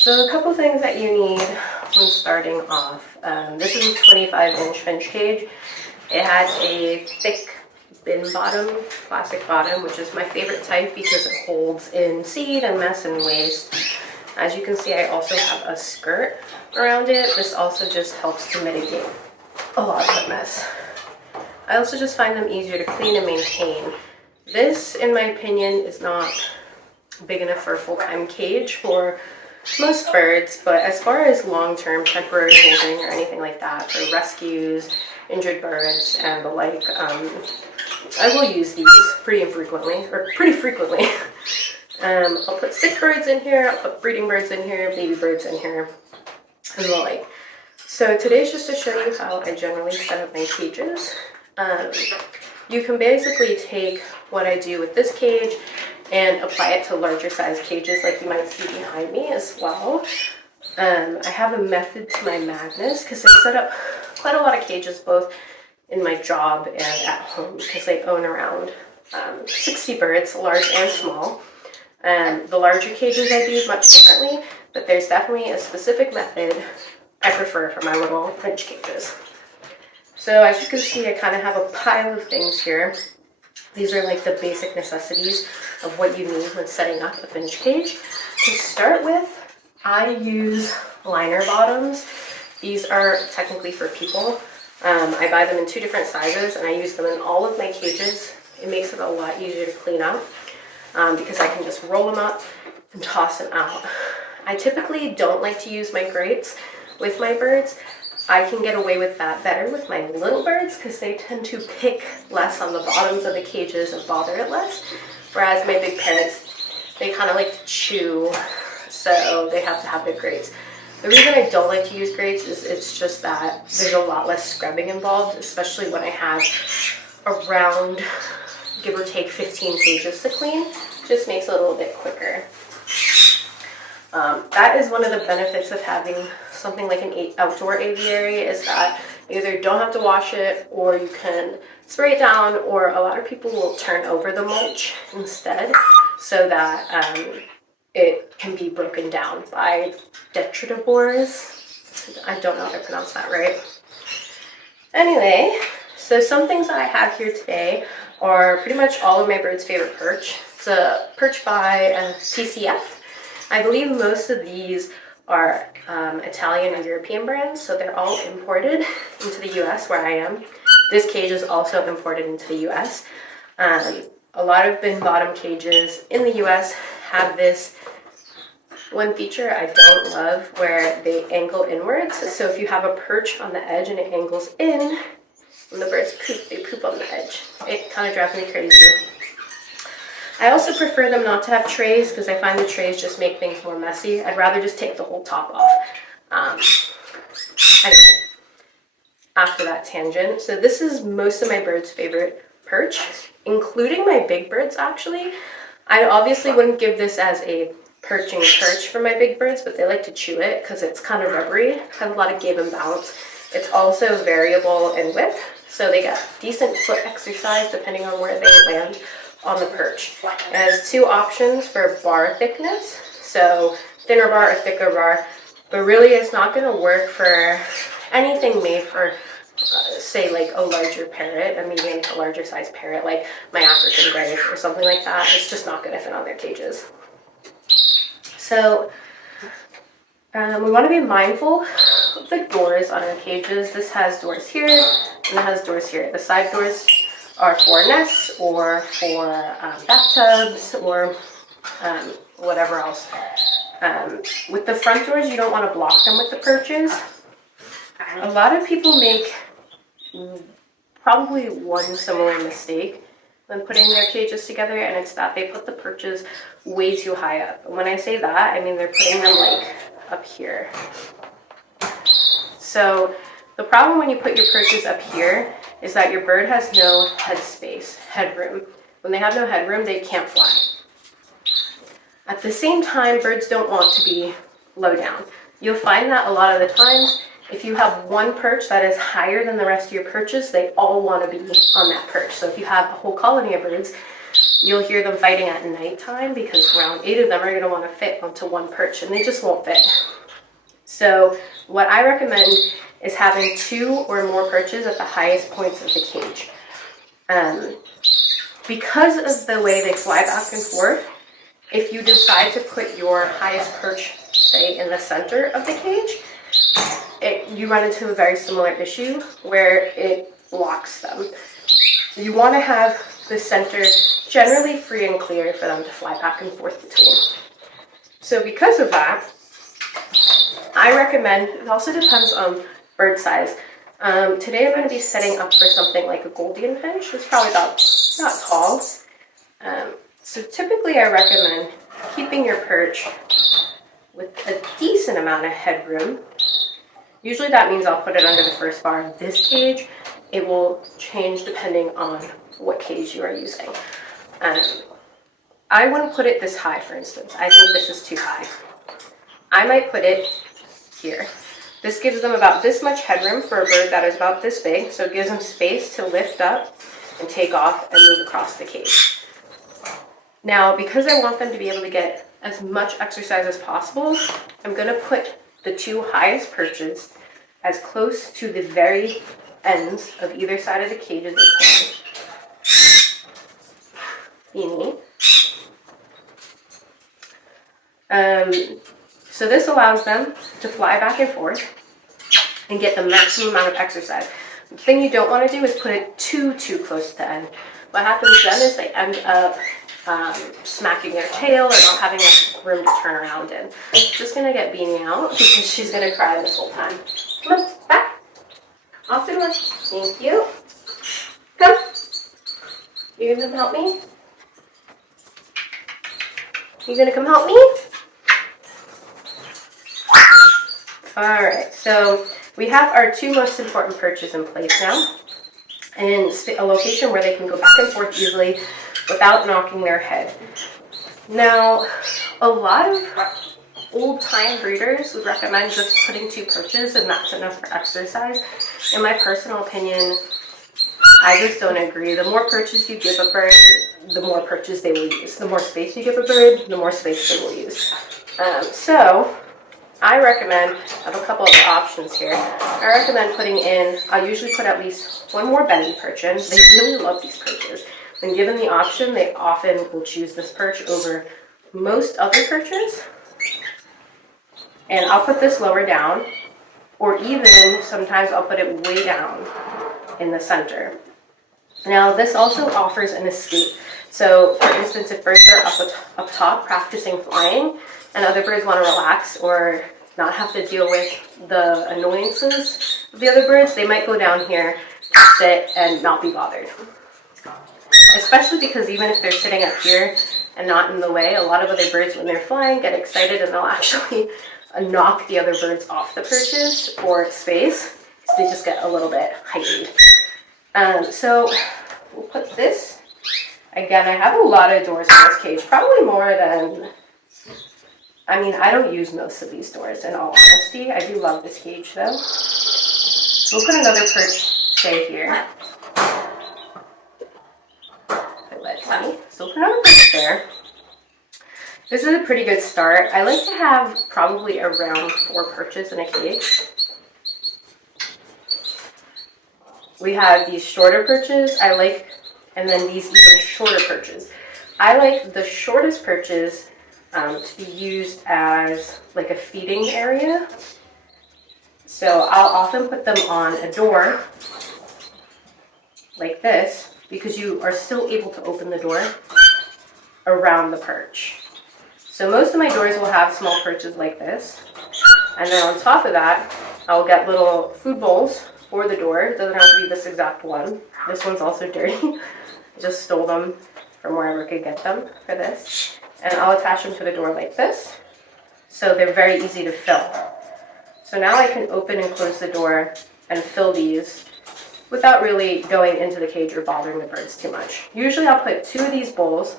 So a couple things that you need when starting off. This is a 25-inch finch cage. It has a thick bin bottom, plastic bottom, which is my favorite type because it holds in seed and mess and waste. As you can see, I also have a skirt around it. This also just helps to mitigate a lot of the mess. I also just find them easier to clean and maintain. This, in my opinion, is not big enough for a full-time cage for most birds, but as far as long-term temporary holding or anything like that, for rescues, injured birds, and the like, I will use these pretty frequently. I'll put sick birds in here, I'll put breeding birds in here, baby birds in here, and the like. So today's just to show you how I generally set up my cages. You can basically take what I do with this cage and apply it to larger size cages like you might see behind me as well. I have a method to my madness because I set up quite a lot of cages both in my job and at home because I own around 60 birds, large and small. The larger cages I do much differently, but there's definitely a specific method I prefer for my little finch cages. So as you can see, I kind of have a pile of things here. These are like the basic necessities of what you need when setting up a finch cage. To start with, I use liner bottoms. These are technically for people. I buy them in 2 different sizes and I use them in all of my cages. It makes it a lot easier to clean up because I can just roll them up and toss them out. I typically don't like to use my grates with my birds. I can get away with that better with my little birds because they tend to pick less on the bottoms of the cages and bother it less. Whereas my big parrots, they kind of like to chew, so they have to have their grates. The reason I don't like to use grates is it's just that there's a lot less scrubbing involved, especially when I have around, give or take, 15 cages to clean. It just makes it a little bit quicker. That is one of the benefits of having something like an outdoor aviary, is that you either don't have to wash it or you can spray it down, or a lot of people will turn over the mulch instead so that it can be broken down by detritivores. I don't know if I pronounced that right. Anyway, so some things that I have here today are pretty much all of my bird's favorite perch. It's a perch by TCF. I believe most of these are Italian and European brands, so they're all imported into the US where I am. This cage is also imported into the US. A lot of bin bottom cages in the US have this one feature I don't love where they angle inwards. So if you have a perch on the edge and it angles in, when the birds poop, they poop on the edge. It kind of drives me crazy. I also prefer them not to have trays because I find the trays just make things more messy. I'd rather just take the whole top off. Anyway, after that tangent, so this is most of my birds' favorite perch, including my big birds actually. I obviously wouldn't give this as a perching perch for my big birds, but they like to chew it because it's kind of rubbery, has a lot of give and bounce. It's also variable in width, so they get decent foot exercise depending on where they land on the perch. It has 2 options for bar thickness, so thinner bar or thicker bar, but really it's not going to work for anything made for say like a larger parrot, a medium to larger size parrot like my African gray or something like that. It's just not going to fit on their cages. So we want to be mindful of the doors on our cages. This has doors here and it has doors here. The side doors are for nests or for bathtubs or whatever else. With the front doors, you don't want to block them with the perches. A lot of people make probably one similar mistake when putting their cages together, and it's that they put the perches way too high up. And when I say that, I mean they're putting them like up here. So the problem when you put your perches up here is that your bird has no headroom. When they have no headroom, they can't fly. At the same time, birds don't want to be low down. You'll find that a lot of the times, if you have one perch that is higher than the rest of your perches, they all want to be on that perch. So if you have a whole colony of birds, you'll hear them fighting at nighttime because around 8 of them are going to want to fit onto one perch and they just won't fit. So what I recommend is having 2 or more perches at the highest points of the cage. Because of the way they fly back and forth, if you decide to put your highest perch, say, in the center of the cage, you run into a very similar issue where it blocks them. You want to have the center generally free and clear for them to fly back and forth between. So because of that, I recommend, it also depends on bird size. Today I'm going to be setting up for something like a Golden finch. It's probably about not tall. So typically I recommend keeping your perch with a decent amount of headroom. Usually that means I'll put it under the first bar of this cage. It will change depending on what cage you are using. I wouldn't put it this high, for instance. I think this is too high. I might put it here. This gives them about this much headroom for a bird that is about this big, so it gives them space to lift up and take off and move across the cage. Now, because I want them to be able to get as much exercise as possible, I'm going to put the 2 highest perches as close to the very ends of either side of the cage as they can. So this allows them to fly back and forth and get the maximum amount of exercise. The thing you don't want to do is put it too close to the end. What happens then is they end up smacking their tail or not having enough room to turn around in. Just going to get Beanie out because she's going to cry this whole time. Come on, back. Off the door. Thank you. Come. You going to come help me? You going to come help me? Alright, so we have our 2 most important perches in place now, in a location where they can go back and forth easily without knocking their head. Now, a lot of old-time breeders would recommend just putting 2 perches and that's enough for exercise. In my personal opinion, I just don't agree. The more perches you give a bird, the more perches they will use. The more space you give a bird, the more space they will use. So I recommend, I have a couple of options here. I recommend putting in, I usually put at least 1 more bendy perch in. They really love these perches. When given the option, they often will choose this perch over most other perches. And I'll put this lower down, or even sometimes I'll put it way down in the center. Now this also offers an escape. So for instance, if birds are up top practicing flying and other birds want to relax or not have to deal with the annoyances of the other birds, they might go down here, sit, and not be bothered. Especially because even if they're sitting up here and not in the way, a lot of other birds when they're flying get excited and they'll actually knock the other birds off the perches or space. So they just get a little bit heightened. So we'll put this. Again, I have a lot of doors in this cage, probably more than, I mean, I don't use most of these doors in all honesty. I do love this cage though. We'll put another perch, say here. Let's see. So we'll put another perch there. This is a pretty good start. I like to have probably around 4 perches in a cage. We have these shorter perches, and then these even shorter perches. I like the shortest perches to be used as like a feeding area. So I'll often put them on a door like this because you are still able to open the door around the perch. So most of my doors will have small perches like this. And then on top of that, I'll get little food bowls for the door. It doesn't have to be this exact one. This one's also dirty. I just stole them from wherever I could get them for this. And I'll attach them to the door like this. So they're very easy to fill. So now I can open and close the door and fill these without really going into the cage or bothering the birds too much. Usually I'll put 2 of these bowls,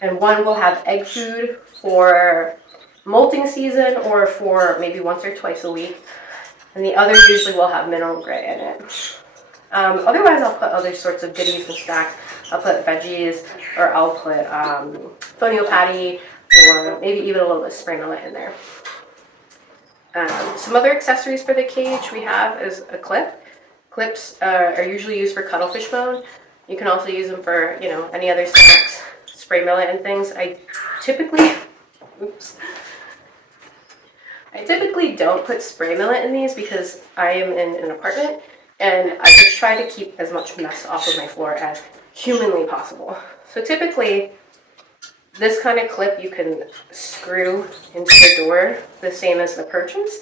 and one will have egg food for molting season or for maybe once or twice a week. And the other usually will have mineral gray in it. Otherwise, I'll put other sorts of goodies and snacks. I'll put veggies, or I'll put fonio patty, or maybe even a little bit of spring millet in there. Some other accessories for the cage we have is a clip. Clips are usually used for cuttlefish bone. You can also use them for, you know, any other snacks, spray millet and things. I typically don't put spray millet in these because I am in an apartment and I just try to keep as much mess off of my floor as humanly possible. So typically, this kind of clip you can screw into the door the same as the perches.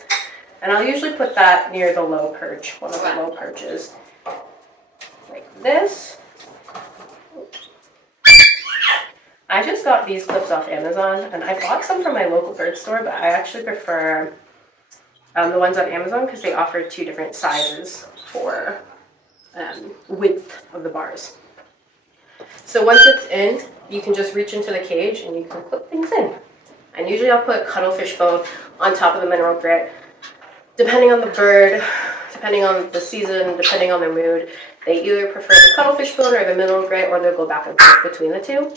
And I'll usually put that near the low perch, one of the low perches. Like this. I just got these clips off Amazon, and I bought some from my local bird store, but I actually prefer the ones on Amazon because they offer 2 different sizes for width of the bars. So once it's in, you can just reach into the cage and you can clip things in. And usually I'll put cuttlefish bone on top of the mineral grit. Depending on the bird, depending on the season, depending on their mood, they either prefer the cuttlefish bone or the mineral grit, or they'll go back and forth between the two.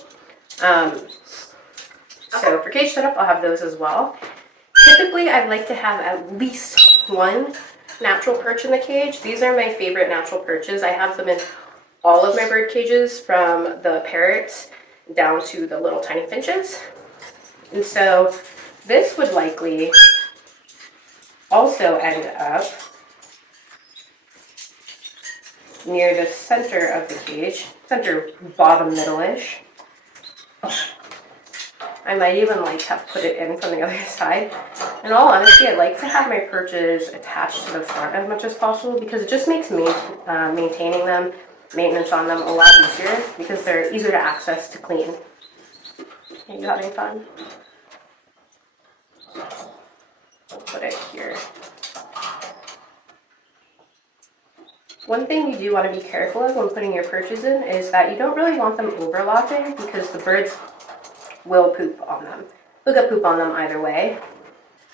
So for cage setup, I'll have those as well. Typically, I'd like to have at least 1 natural perch in the cage. These are my favorite natural perches. I have them in all of my bird cages, from the parrots down to the little tiny finches. And so this would likely also end up near the center of the cage, center bottom middle-ish. I might even have put it in from the other side. In all honesty, I like to have my perches attached to the front as much as possible because it just makes maintaining them, maintenance on them, a lot easier because they're easier to access, to clean. Are you having fun? I'll put it here. One thing you do want to be careful of when putting your perches in is that you don't really want them overlapping because the birds will poop on them. They'll get poop on them either way,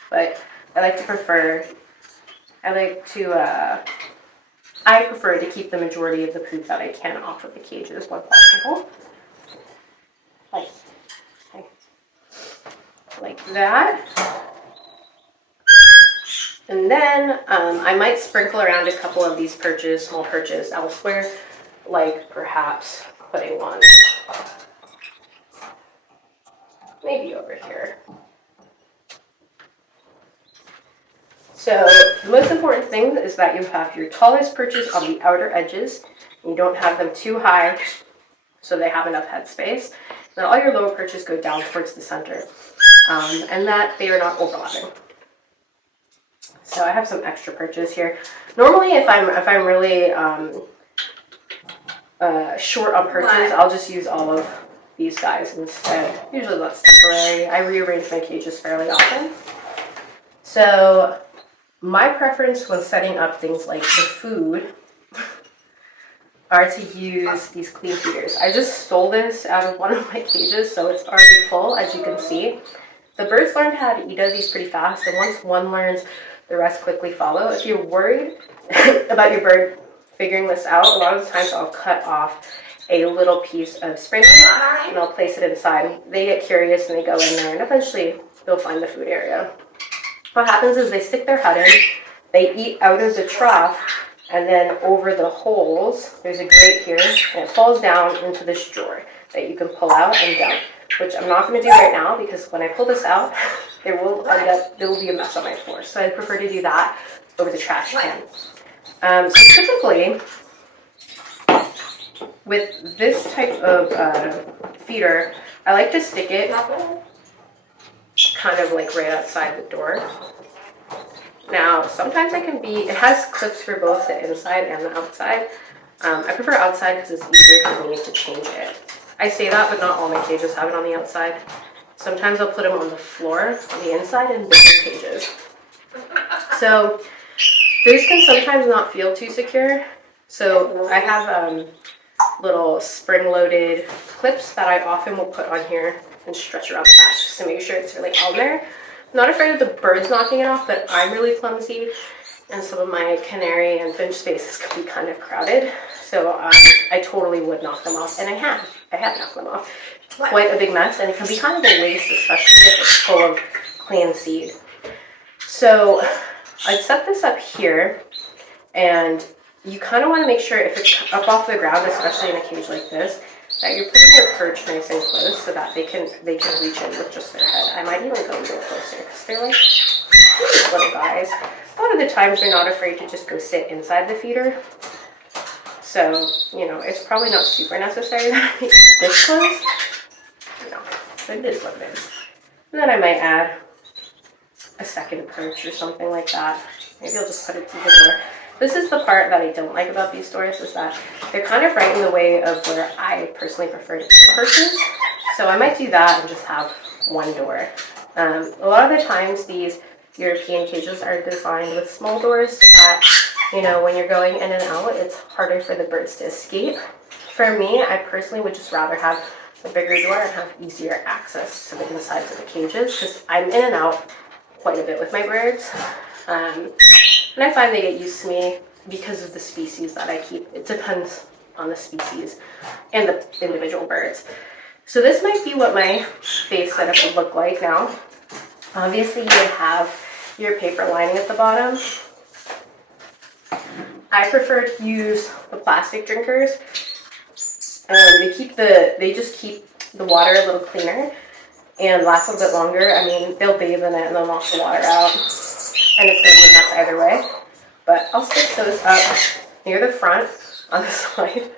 but I prefer to keep the majority of the poop that I can off of the cages when possible. Like that. And then I might sprinkle around a couple of these perches, small perches elsewhere, like perhaps putting one maybe over here. So the most important thing is that you have your tallest perches on the outer edges. You don't have them too high so they have enough headspace. Then all your lower perches go down towards the center, and that they are not overlapping. So I have some extra perches here. Normally, if I'm really short on perches, I'll just use all of these guys instead. Usually that's temporary. I rearrange my cages fairly often. So my preference when setting up things like the food are to use these clean feeders. I just stole this out of one of my cages, so it's already full, as you can see. The birds learn how to eat out of these pretty fast, and once one learns, the rest quickly follow. If you're worried about your bird figuring this out, a lot of the times I'll cut off a little piece of spring millet and I'll place it inside. They get curious and they go in there, and eventually they'll find the food area. What happens is they stick their head in, they eat out of the trough, and then over the holes, there's a grate here, and it falls down into this drawer that you can pull out and dump, which I'm not going to do right now because when I pull this out, there will be a mess on my floor. So I prefer to do that over the trash can. So typically, with this type of feeder, I like to stick it kind of like right outside the door. Now, sometimes it has clips for both the inside and the outside. I prefer outside because it's easier for me to change it. I say that, but not all my cages have it on the outside. Sometimes I'll put them on the floor, on the inside, in bigger cages. So, those can sometimes not feel too secure. So, I have little spring-loaded clips that I often will put on here and stretch around the back just to make sure it's really on there. I'm not afraid of the birds knocking it off, but I'm really clumsy, and some of my canary and finch spaces could be kind of crowded. So I totally would knock them off, and I have knocked them off. It's quite a big mess, and it can be kind of a waste, especially if it's full of clean seed. So I'd set this up here, and you kind of want to make sure if it's up off the ground, especially in a cage like this, that you're putting your perch nice and close so that they can reach in with just their head. I might even go a little closer because they're like cute little guys. A lot of the times they're not afraid to just go sit inside the feeder. So, you know, it's probably not super necessary that I make this close. You know, but it is what it is. And then I might add a second perch or something like that. Maybe I'll just put it even more. This is the part that I don't like about these doors, is that they're kind of right in the way of where I personally prefer to put perches. So I might do that and just have one door. A lot of the times these European cages are designed with small doors so that, you know, when you're going in and out, it's harder for the birds to escape. For me, I personally would just rather have a bigger door and have easier access to the insides of the cages, because I'm in and out quite a bit with my birds. And I find they get used to me because of the species that I keep. It depends on the species and the individual birds. So this might be what my base setup would look like now. Obviously, you would have your paper lining at the bottom. I prefer to use the plastic drinkers. They just keep the water a little cleaner and last a little bit longer. I mean, they'll bathe in it and they'll wash the water out. And it's going to be a mess either way. But I'll stick those up near the front on the side.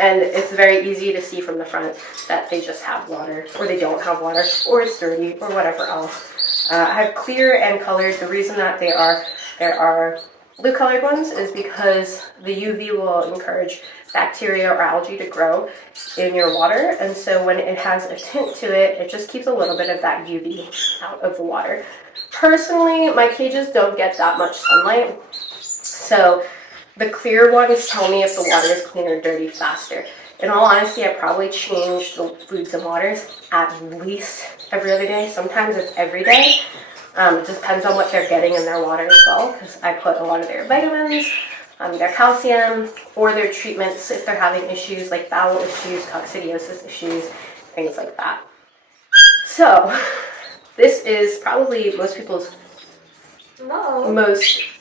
And it's very easy to see from the front that they just have water, or they don't have water, or it's dirty, or whatever else. I have clear and colored. The reason that there are blue colored ones is because the UV will encourage bacteria or algae to grow in your water, and so when it has a tint to it, it just keeps a little bit of that UV out of the water. Personally, my cages don't get that much sunlight, so the clear ones tell me if the water is clean or dirty faster. In all honesty, I probably change the foods and waters at least every other day. Sometimes it's every day. It just depends on what they're getting in their water as well, because I put a lot of their vitamins, their calcium, or their treatments if they're having issues like bowel issues, coccidiosis issues, things like that. So this is probably most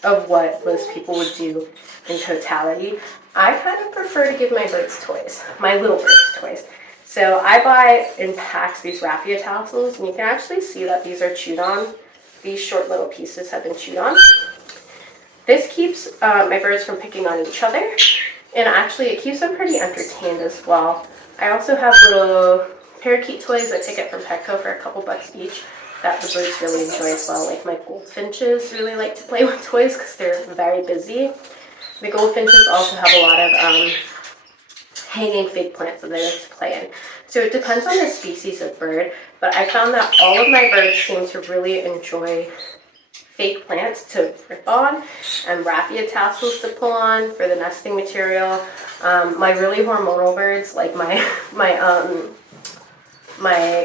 of what most people would do in totality. I kind of prefer to give my birds toys, my little birds toys. So I buy in packs these raffia tassels, and you can actually see that these are chewed on. These short little pieces have been chewed on. This keeps my birds from picking on each other, and actually it keeps them pretty entertained as well. I also have little parakeet toys I pick up from Petco for a couple bucks each that the birds really enjoy as well. Like my goldfinches really like to play with toys because they're very busy. The goldfinches also have a lot of hanging fake plants that they like to play in. So it depends on the species of bird, but I found that all of my birds seem to really enjoy fake plants to rip on and raffia tassels to pull on for the nesting material. My really hormonal birds, like my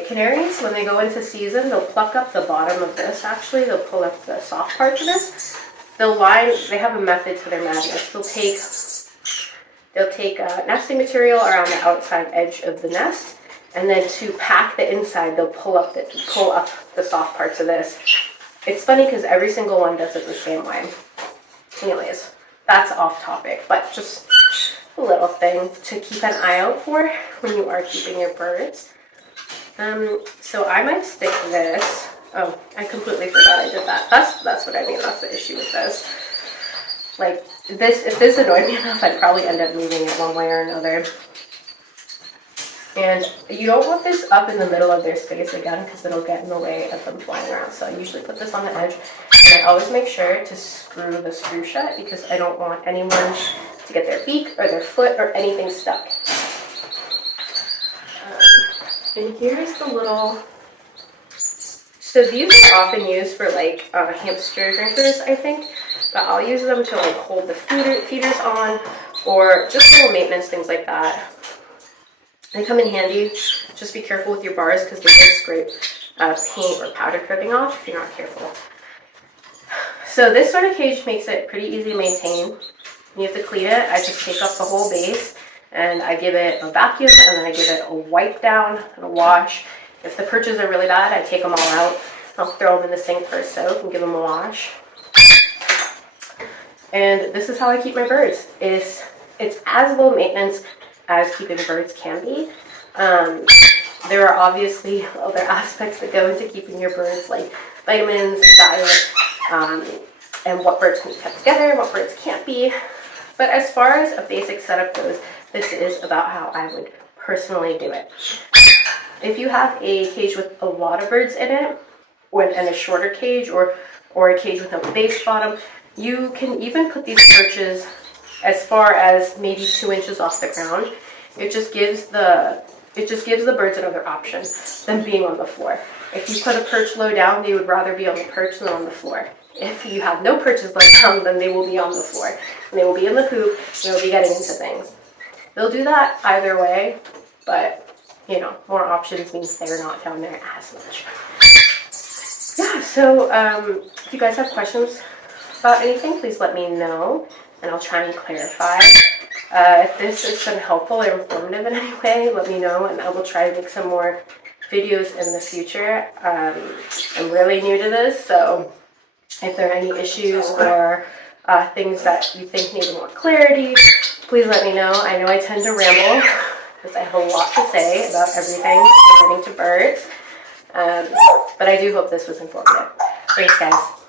canaries, when they go into season, they'll pluck up the bottom of this. Actually, they'll pull up the soft parts of this. They have a method to their madness. They'll take nesting material around the outside edge of the nest, and then to pack the inside, they'll pull up the soft parts of this. It's funny because every single one does it the same way. Anyways, that's off topic, but just a little thing to keep an eye out for when you are keeping your birds. So I might stick this. Oh, I completely forgot I did that. That's what I mean. That's the issue with this. Like this, if this annoyed me enough, I'd probably end up moving it one way or another. And you don't want this up in the middle of their space again, because it'll get in the way of them flying around. So I usually put this on the edge, and I always make sure to screw the screw shut because I don't want anyone to get their beak or their foot or anything stuck. And here's the little. So these are often used for like hamster drinkers, I think, but I'll use them to like hold the feeders on, or just little maintenance things like that. They come in handy. Just be careful with your bars because they will scrape paint or powder coating off if you're not careful. So this sort of cage makes it pretty easy to maintain. You have to clean it. I just take up the whole base and I give it a vacuum and then I give it a wipe down and a wash. If the perches are really bad, I take them all out. I'll throw them in the sink for a soak and give them a wash. And this is how I keep my birds. It's as low maintenance as keeping birds can be. There are obviously other aspects that go into keeping your birds, like vitamins, diet, and what birds can be kept together and what birds can't be. But as far as a basic setup goes, this is about how I would personally do it. If you have a cage with a lot of birds in it, and a shorter cage, or a cage with no base bottom, you can even put these perches as far as maybe 2 inches off the ground. It just gives the birds another option than being on the floor. If you put a perch low down, they would rather be on the perch than on the floor. If you have no perches low down, then they will be on the floor. And they will be in the coop, and they'll be getting into things. They'll do that either way, but you know, more options means they're not down there as much. Yeah, so if you guys have questions about anything, please let me know, and I'll try and clarify. If this has been helpful or informative in any way, let me know, and I will try to make some more videos in the future. I'm really new to this, so if there are any issues or things that you think need more clarity, please let me know. I know I tend to ramble because I have a lot to say about everything relating to birds, but I do hope this was informative. Thanks, guys.